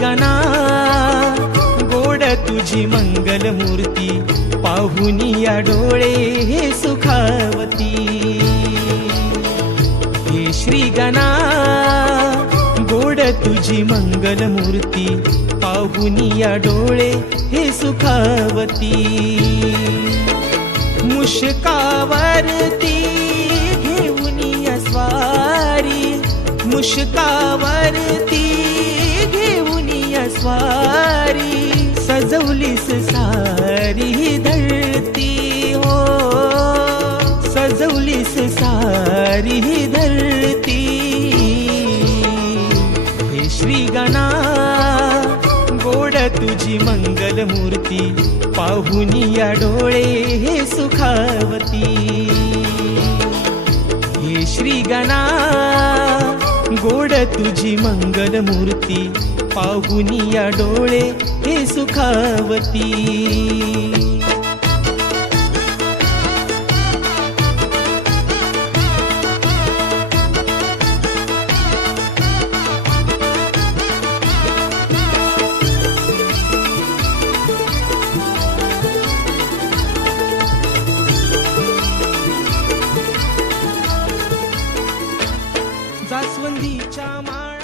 गना गोड तुझी मंगल मूर्ती पाहुनी या डोळे हे सुखावती. हे श्री गना गोड तुझी मंगल मूर्ती पाहुनी या डोळे हे सुखावती. मुशकावरती घेऊन स्वारी मुशकावरती वारी सजवलीस सारी धरती हो. सजवलीस सारी धरती. हे श्री गणा गोड तुझी मंगलमूर्ती पाहुनिया डोळे हे सुखावती. हे श्री गणा गोड तुझी मंगलमूर्ती पाहुनिया डोळे हे सुखावती. जास्वंदीच्या माळ